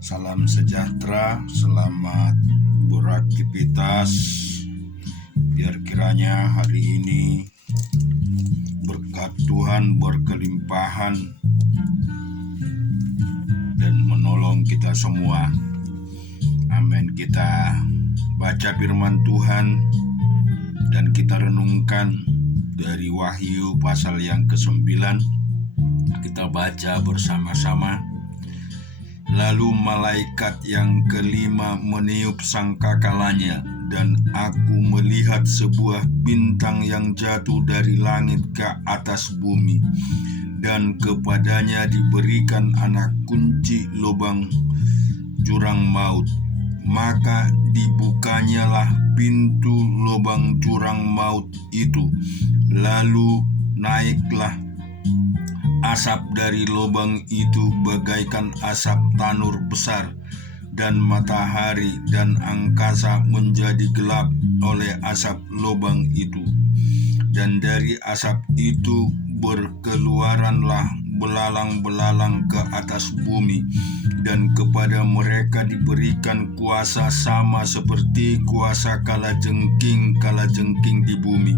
Salam sejahtera, selamat beraktivitas. Biar kiranya hari ini berkat Tuhan berkelimpahan dan menolong kita semua. Amin. Kita baca firman Tuhan dan kita renungkan dari Wahyu pasal yang ke-9. Kita baca bersama-sama. Lalu malaikat yang kelima meniup sangkakalanya, dan aku melihat sebuah bintang yang jatuh dari langit ke atas bumi, dan kepadanya diberikan anak kunci lubang jurang maut. Maka dibukanyalah pintu lubang jurang maut itu, lalu naiklah asap dari lubang itu bagaikan asap tanur besar, dan matahari dan angkasa menjadi gelap oleh asap lubang itu. Dan dari asap itu berkeluaranlah belalang-belalang ke atas bumi, dan kepada mereka diberikan kuasa sama seperti kuasa kalajengking di bumi.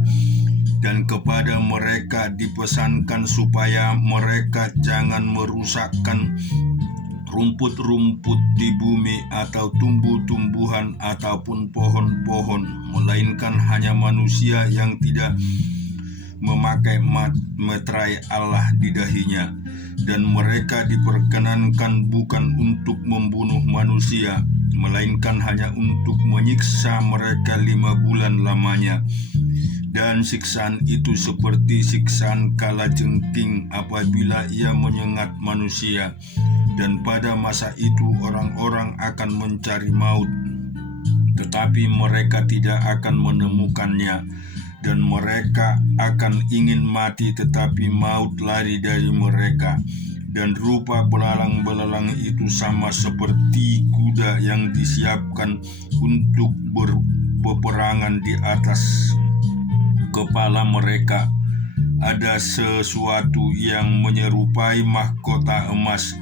Dan kepada mereka dipesankan supaya mereka jangan merusakkan rumput-rumput di bumi atau tumbuh-tumbuhan ataupun pohon-pohon, melainkan hanya manusia yang tidak memakai meterai Allah di dahinya. Dan mereka diperkenankan bukan untuk membunuh manusia, melainkan hanya untuk menyiksa mereka 5 bulan lamanya. Dan siksaan itu seperti siksaan kalajengking apabila ia menyengat manusia. Dan pada masa itu orang-orang akan mencari maut, tetapi mereka tidak akan menemukannya. Dan mereka akan ingin mati, tetapi maut lari dari mereka. Dan rupa belalang-belalang itu sama seperti kuda yang disiapkan untuk berpeperangan. Di atas kepala mereka ada sesuatu yang menyerupai mahkota emas,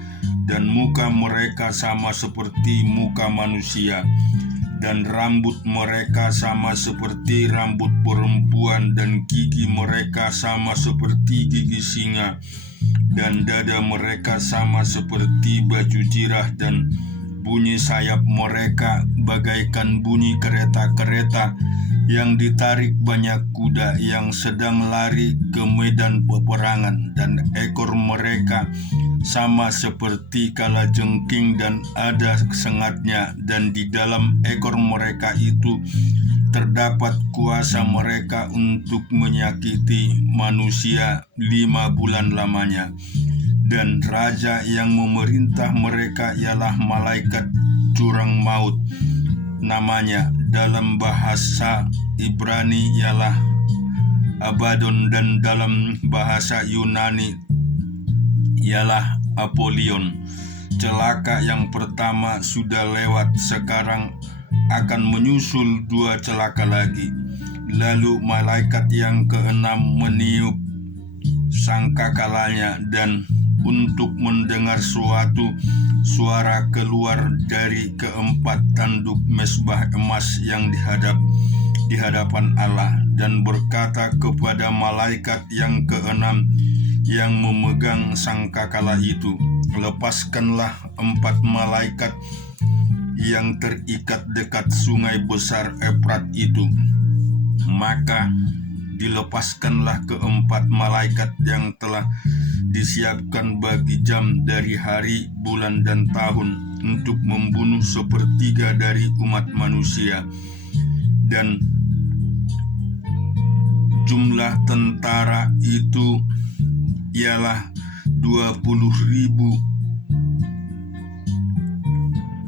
dan muka mereka sama seperti muka manusia, dan rambut mereka sama seperti rambut perempuan, dan gigi mereka sama seperti gigi singa, dan dada mereka sama seperti baju jirah, dan bunyi sayap mereka bagaikan bunyi kereta-kereta yang ditarik banyak kuda yang sedang lari ke medan peperangan. Dan ekor mereka sama seperti kalajengking dan ada sengatnya, dan di dalam ekor mereka itu terdapat kuasa mereka untuk menyakiti manusia 5 bulan lamanya. Dan raja yang memerintah mereka ialah malaikat jurang maut, namanya dalam bahasa Ibrani ialah Abaddon, dan dalam bahasa Yunani ialah Apollyon. Celaka yang pertama sudah lewat, sekarang akan menyusul 2 celaka lagi. Lalu malaikat yang keenam meniup sangkakalanya, dan untuk mendengar suatu suara keluar dari keempat tanduk mezbah emas yang di hadapan Allah, dan berkata kepada malaikat yang keenam yang memegang sangkakala itu, lepaskanlah 4 malaikat yang terikat dekat sungai besar Efrat itu. Maka dilepaskanlah ke-4 malaikat yang telah disiapkan bagi jam dari hari, bulan, dan tahun, untuk membunuh 1/3 dari umat manusia. Dan jumlah tentara itu ialah 20.000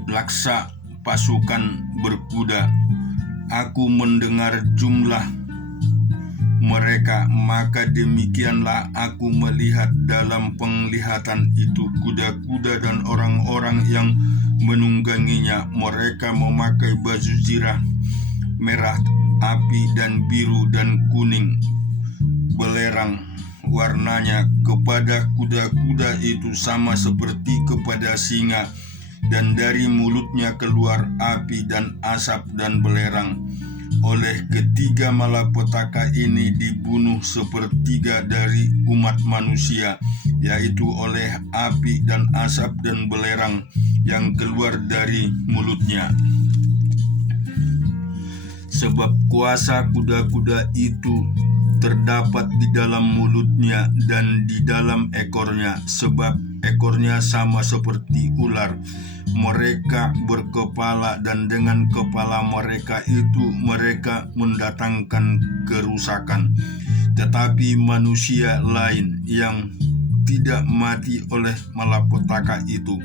laksa pasukan berkuda. Aku mendengar jumlah mereka, maka demikianlah aku melihat dalam penglihatan itu kuda-kuda dan orang-orang yang menungganginya. Mereka memakai baju zirah merah api dan biru dan kuning belerang warnanya. Kepada kuda-kuda itu sama seperti kepada singa dan dari mulutnya keluar api dan asap dan belerang. Oleh ketiga malapetaka ini dibunuh sepertiga dari umat manusia, yaitu oleh api dan asap dan belerang yang keluar dari mulutnya. Sebab kuasa kuda-kuda itu terdapat di dalam mulutnya dan di dalam ekornya, sebab ekornya sama seperti ular. Mereka berkepala dan dengan kepala mereka itu mereka mendatangkan kerusakan. Tetapi manusia lain yang tidak mati oleh malapetaka itu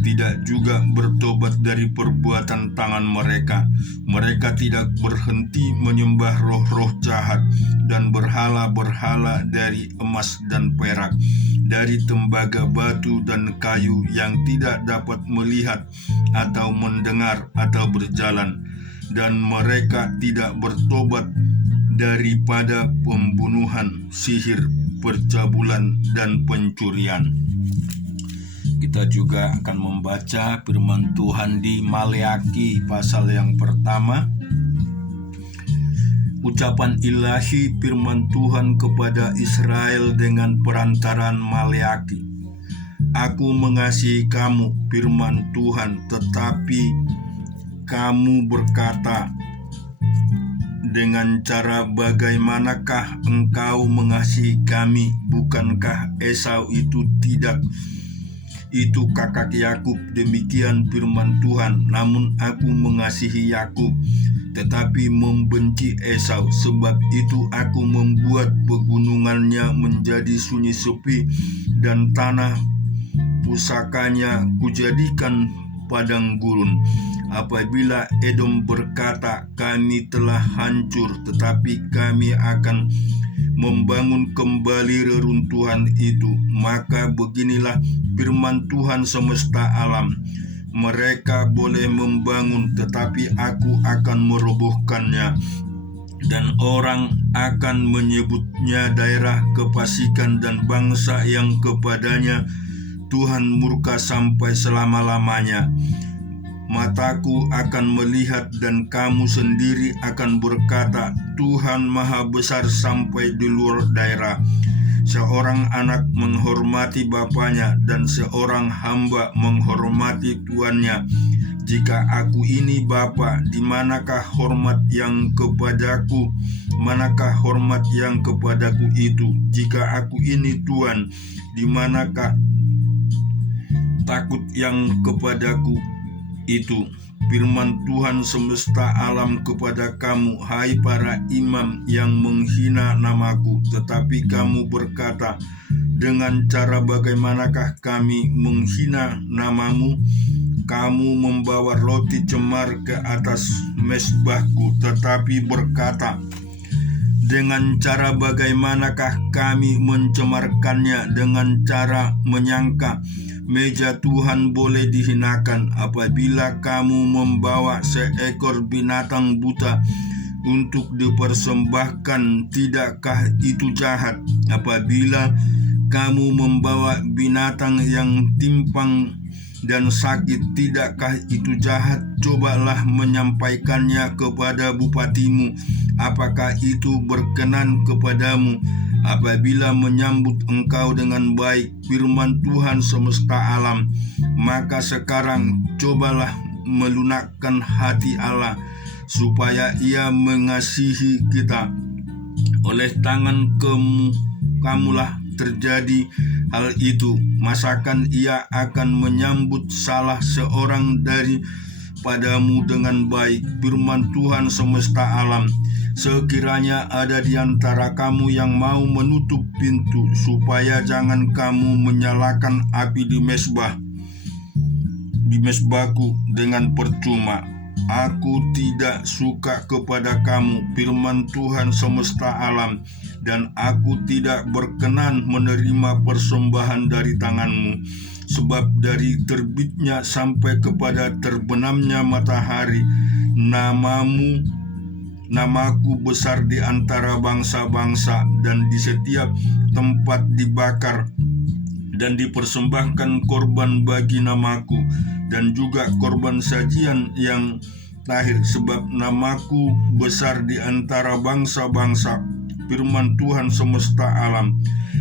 tidak juga bertobat dari perbuatan tangan mereka. Mereka tidak berhenti menyembah roh-roh jahat dan berhala-berhala dari emas dan perak, dari tembaga, batu, dan kayu yang tidak dapat melihat atau mendengar atau berjalan. Dan mereka tidak bertobat daripada pembunuhan, sihir, percabulan, dan pencurian. Kita juga akan membaca firman Tuhan di Maleakhi pasal yang pertama. Ucapan ilahi firman Tuhan kepada Israel dengan perantaran Maleakhi. Aku mengasihi kamu, firman Tuhan, tetapi kamu berkata, dengan cara bagaimanakah engkau mengasihi kami? Bukankah Esau itu tidak? Itu kakak Yakub, demikian firman Tuhan. Namun aku mengasihi Yakub, tetapi membenci Esau. Sebab itu aku membuat pegunungannya menjadi sunyi sepi, dan tanah pusakanya kujadikan padang gurun. Apabila Edom berkata, kami telah hancur, tetapi kami akan membangun kembali reruntuhan itu, maka beginilah firman Tuhan semesta alam. Mereka boleh membangun, tetapi aku akan merobohkannya, dan orang akan menyebutnya daerah kefasikan dan bangsa yang kepadanya Tuhan murka sampai selama-lamanya. Mataku akan melihat dan kamu sendiri akan berkata, Tuhan Maha Besar sampai di luar daerah. Seorang anak menghormati bapaknya dan seorang hamba menghormati tuannya. Jika aku ini bapa, di manakah hormat yang kepadaku? Manakah hormat yang kepadaku itu? Jika aku ini tuan, di manakah takut yang kepadaku itu? Firman Tuhan semesta alam kepada kamu, hai para imam yang menghina namaku. Tetapi kamu berkata, dengan cara bagaimanakah kami menghina namamu? Kamu membawa roti cemar ke atas mezbahku, tetapi berkata, dengan cara bagaimanakah kami mencemarkannya? Dengan cara menyangka meja Tuhan boleh dihinakan. Apabila kamu membawa seekor binatang buta untuk dipersembahkan, tidakkah itu jahat? Apabila kamu membawa binatang yang timpang dan sakit, tidakkah itu jahat? Cobalah menyampaikannya kepada bupatimu. Apakah itu berkenan kepadamu? Apabila menyambut engkau dengan baik, firman Tuhan semesta alam, maka sekarang cobalah melunakkan hati Allah, supaya Ia mengasihi kita. Oleh tangan kamulah terjadi hal itu. Masakan Ia akan menyambut salah seorang daripadamu dengan baik? Firman Tuhan semesta alam. Sekiranya ada di antara kamu yang mau menutup pintu, supaya jangan kamu menyalakan api di mezbahku dengan percuma. Aku tidak suka kepada kamu, firman Tuhan semesta alam, dan aku tidak berkenan menerima persembahan dari tanganmu. Sebab dari terbitnya sampai kepada terbenamnya matahari, namaku besar di antara bangsa-bangsa, dan di setiap tempat dibakar dan dipersembahkan korban bagi namaku. dan juga korban sajian yang tahir, sebab namaku besar di antara bangsa-bangsa, firman Tuhan semesta alam.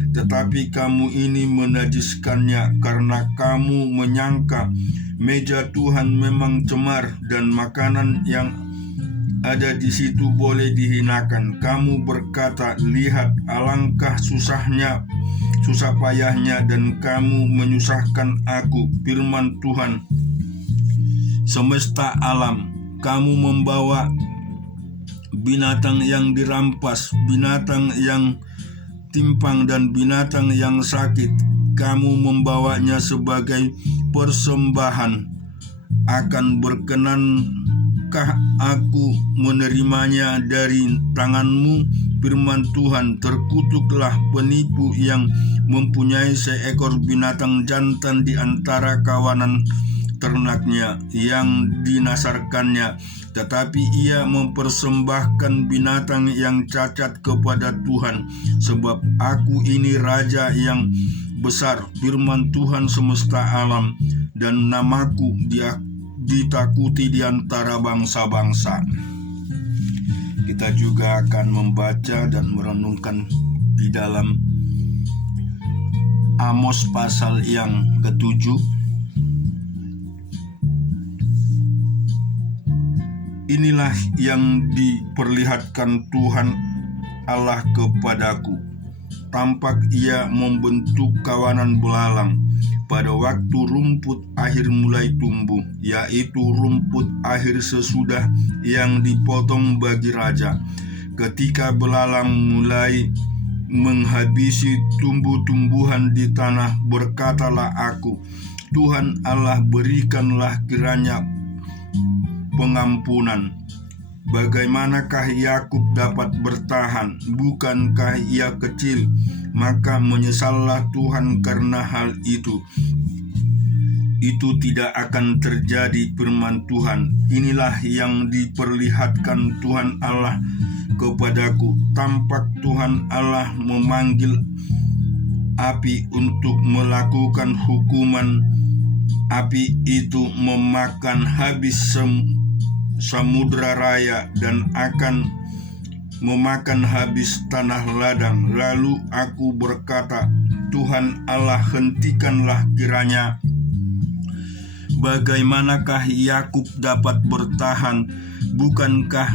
Tetapi kamu ini menajiskannya karena kamu menyangka meja Tuhan memang cemar dan makanan yang ada di situ boleh dihinakan. Kamu berkata, lihat alangkah susah payahnya dan kamu menyusahkan aku, firman Tuhan semesta alam. Kamu membawa binatang yang dirampas, binatang yang timpang dan binatang yang sakit. Kamu membawanya sebagai persembahan. Akan berkenankah aku menerimanya dari tanganmu, firman Tuhan? Terkutuklah penipu yang mempunyai seekor binatang jantan di antara kawanan ternaknya yang dinasarkannya, tetapi ia mempersembahkan binatang yang cacat kepada Tuhan. Sebab aku ini raja yang besar, firman Tuhan semesta alam, dan namaku ditakuti di antara bangsa-bangsa. Kita juga akan membaca dan merenungkan di dalam Amos pasal yang ke-7. Inilah yang diperlihatkan Tuhan Allah kepadaku. Tampak ia membentuk kawanan belalang pada waktu rumput akhir mulai tumbuh, yaitu rumput akhir sesudah yang dipotong bagi raja. Ketika belalang mulai menghabisi tumbuh-tumbuhan di tanah, berkatalah aku, Tuhan Allah, berikanlah kiranya pengampunan. Bagaimanakah Yakub dapat bertahan? Bukankah ia kecil? Maka menyesallah Tuhan karena hal itu. Itu tidak akan terjadi, firman Tuhan. Inilah yang diperlihatkan Tuhan Allah kepadaku. Tampak Tuhan Allah memanggil api untuk melakukan hukuman. Api itu memakan habis samudra raya dan akan memakan habis tanah ladang. Lalu aku berkata, Tuhan Allah, hentikanlah kiranya. Bagaimanakah Yakub dapat bertahan? Bukankah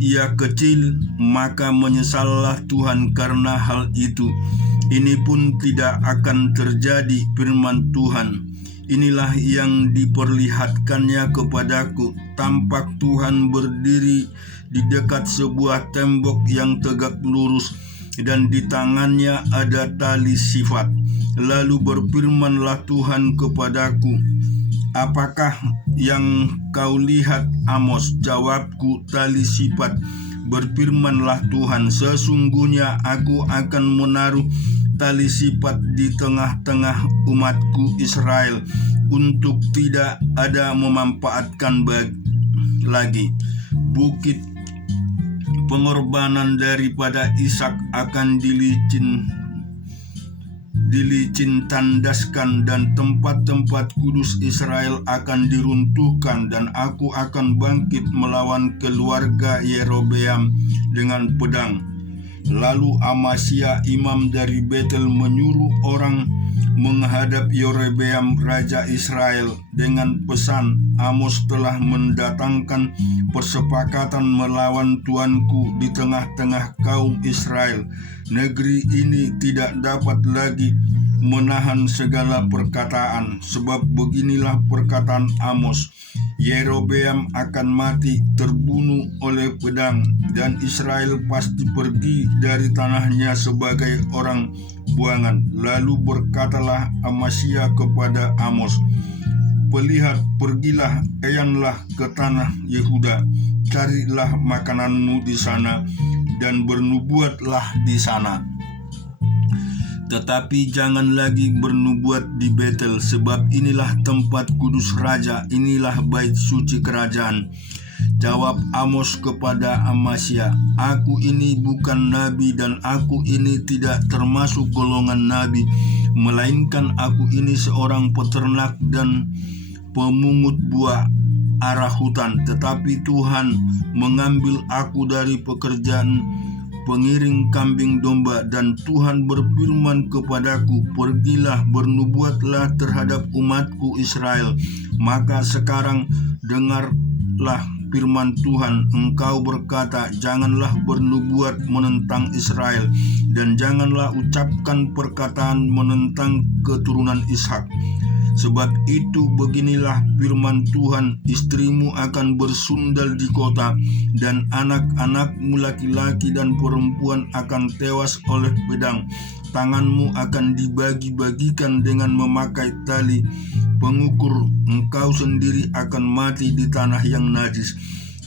ia kecil? Maka menyesallah Tuhan karena hal itu. Ini pun tidak akan terjadi, firman Tuhan. Inilah yang diperlihatkannya kepadaku. Tampak Tuhan berdiri di dekat sebuah tembok yang tegak lurus, dan di tangannya ada tali sifat. Lalu berfirmanlah Tuhan kepadaku, apakah yang kau lihat, Amos? Jawabku, tali sifat. Berfirmanlah Tuhan, sesungguhnya aku akan menaruh tali sifat di tengah-tengah umatku Israel untuk tidak ada memanfaatkan lagi. Bukit pengorbanan daripada Ishak akan dilicin tandaskan, dan tempat-tempat kudus Israel akan diruntuhkan, dan aku akan bangkit melawan keluarga Yerobeam dengan pedang. Lalu Amasya imam dari Betel menyuruh orang menghadap Yerobeam raja Israel dengan pesan, Amos telah mendatangkan persepakatan melawan tuanku di tengah-tengah kaum Israel. Negeri ini tidak dapat lagi menahan segala perkataan, sebab beginilah perkataan Amos, Yerobeam akan mati terbunuh oleh pedang, dan Israel pasti pergi dari tanahnya sebagai orang buangan. Lalu berkatalah Amasya kepada Amos, pergilah, eyanlah ke tanah Yehuda, carilah makananmu di sana, dan bernubuatlah di sana. Tetapi jangan lagi bernubuat di Betel, sebab inilah tempat kudus raja, inilah bait suci kerajaan. Jawab Amos kepada Amasya, aku ini bukan nabi, dan aku ini tidak termasuk golongan nabi, melainkan aku ini seorang peternak dan pemungut buah arah hutan, tetapi Tuhan mengambil aku dari pekerjaan pengiring kambing domba. Dan Tuhan berfirman kepadaku, pergilah, bernubuatlah terhadap umatku Israel. Maka sekarang dengarlah firman Tuhan, engkau berkata, janganlah bernubuat menentang Israel, dan janganlah ucapkan perkataan menentang keturunan Ishak. Sebab itu beginilah firman Tuhan, istrimu akan bersundal di kota, dan anak-anakmu laki-laki dan perempuan akan tewas oleh pedang. Tanganmu akan dibagi-bagikan dengan memakai tali pengukur, engkau sendiri akan mati di tanah yang najis,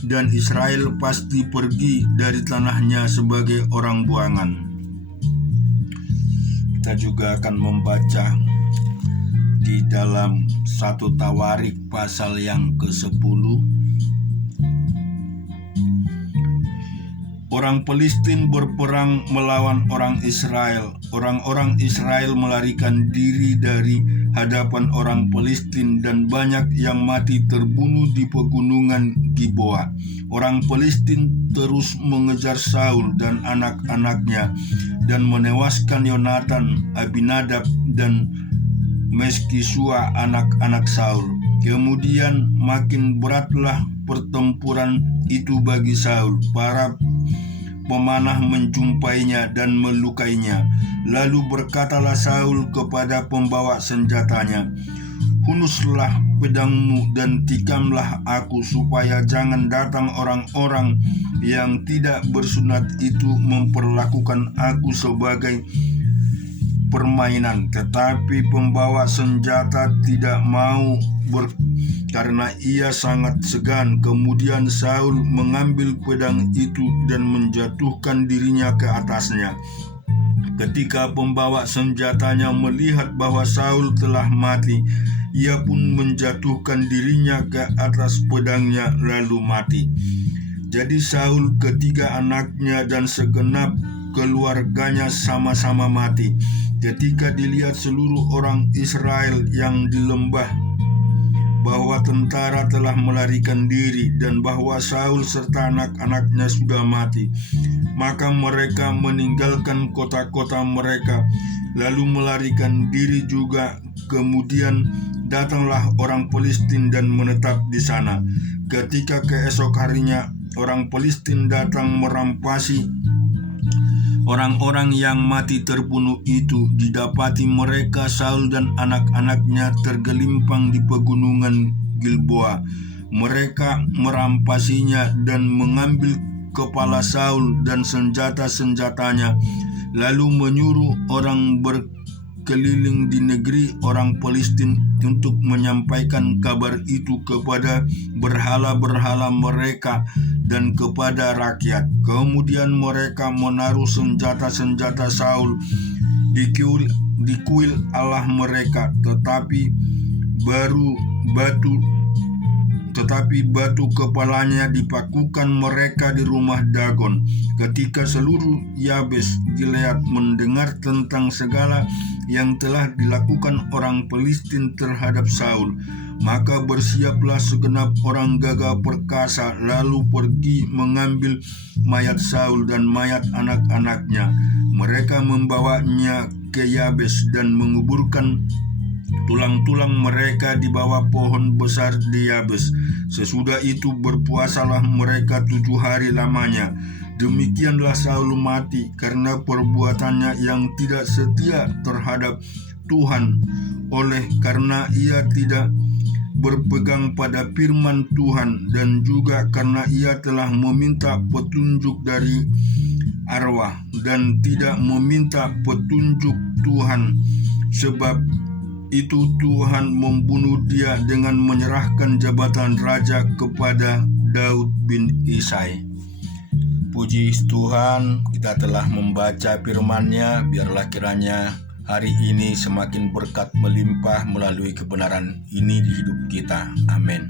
dan Israel pasti pergi dari tanahnya sebagai orang buangan. Kita juga akan membaca di dalam 1 Tawarik pasal yang ke-10. Orang Filistin berperang melawan orang Israel. Orang-orang Israel melarikan diri dari hadapan orang Filistin, dan banyak yang mati terbunuh di pegunungan Gilboa. Orang Filistin terus mengejar Saul dan anak-anaknya dan menewaskan Yonatan, Abinadab, dan Meskisua, anak-anak Saul. Kemudian makin beratlah pertempuran itu bagi Saul. Para pemanah menjumpainya dan melukainya. Lalu berkatalah Saul kepada pembawa senjatanya, hunuslah pedangmu dan tikamlah aku, supaya jangan datang orang-orang yang tidak bersunat itu memperlakukan aku sebagai permainan. Tetapi pembawa senjata tidak mau karena ia sangat segan. Kemudian Saul mengambil pedang itu dan menjatuhkan dirinya ke atasnya. Ketika pembawa senjatanya melihat bahwa Saul telah mati, ia pun menjatuhkan dirinya ke atas pedangnya lalu mati. Jadi Saul, ketiga anaknya, dan segenap keluarganya sama-sama mati. Ketika dilihat seluruh orang Israel yang di lembah bahwa tentara telah melarikan diri dan bahwa Saul serta anak-anaknya sudah mati, maka mereka meninggalkan kota-kota mereka lalu melarikan diri juga. Kemudian datanglah orang Filistin dan menetap di sana. Ketika keesok harinya orang Filistin datang merampasi orang-orang yang mati terbunuh itu, didapati mereka Saul dan anak-anaknya tergelimpang di pegunungan Gilboa. Mereka merampasinya dan mengambil kepala Saul dan senjata-senjatanya, lalu menyuruh orang berkeliling di negeri orang Filistin untuk menyampaikan kabar itu kepada berhala-berhala mereka dan kepada rakyat. Kemudian mereka menaruh senjata-senjata Saul di kuil Allah mereka, tetapi batu kepalanya dipakukan mereka di rumah Dagon. Ketika seluruh Yabes Gilead mendengar tentang segala yang telah dilakukan orang Filistin terhadap Saul, maka bersiaplah segenap orang gagah perkasa, lalu pergi mengambil mayat Saul dan mayat anak-anaknya. Mereka membawanya ke Yabes dan menguburkan tulang-tulang mereka di bawah pohon besar di Yabes. Sesudah itu berpuasalah mereka 7 hari lamanya. Demikianlah Saul mati karena perbuatannya yang tidak setia terhadap Tuhan, oleh karena ia tidak berpegang pada firman Tuhan, dan juga karena ia telah meminta petunjuk dari arwah dan tidak meminta petunjuk Tuhan. Sebab itu Tuhan membunuh dia dengan menyerahkan jabatan raja kepada Daud bin Isai. Puji Tuhan, kita telah membaca firman-Nya. Biarlah kiranya hari ini semakin berkat melimpah melalui kebenaran ini di hidup kita. Amin.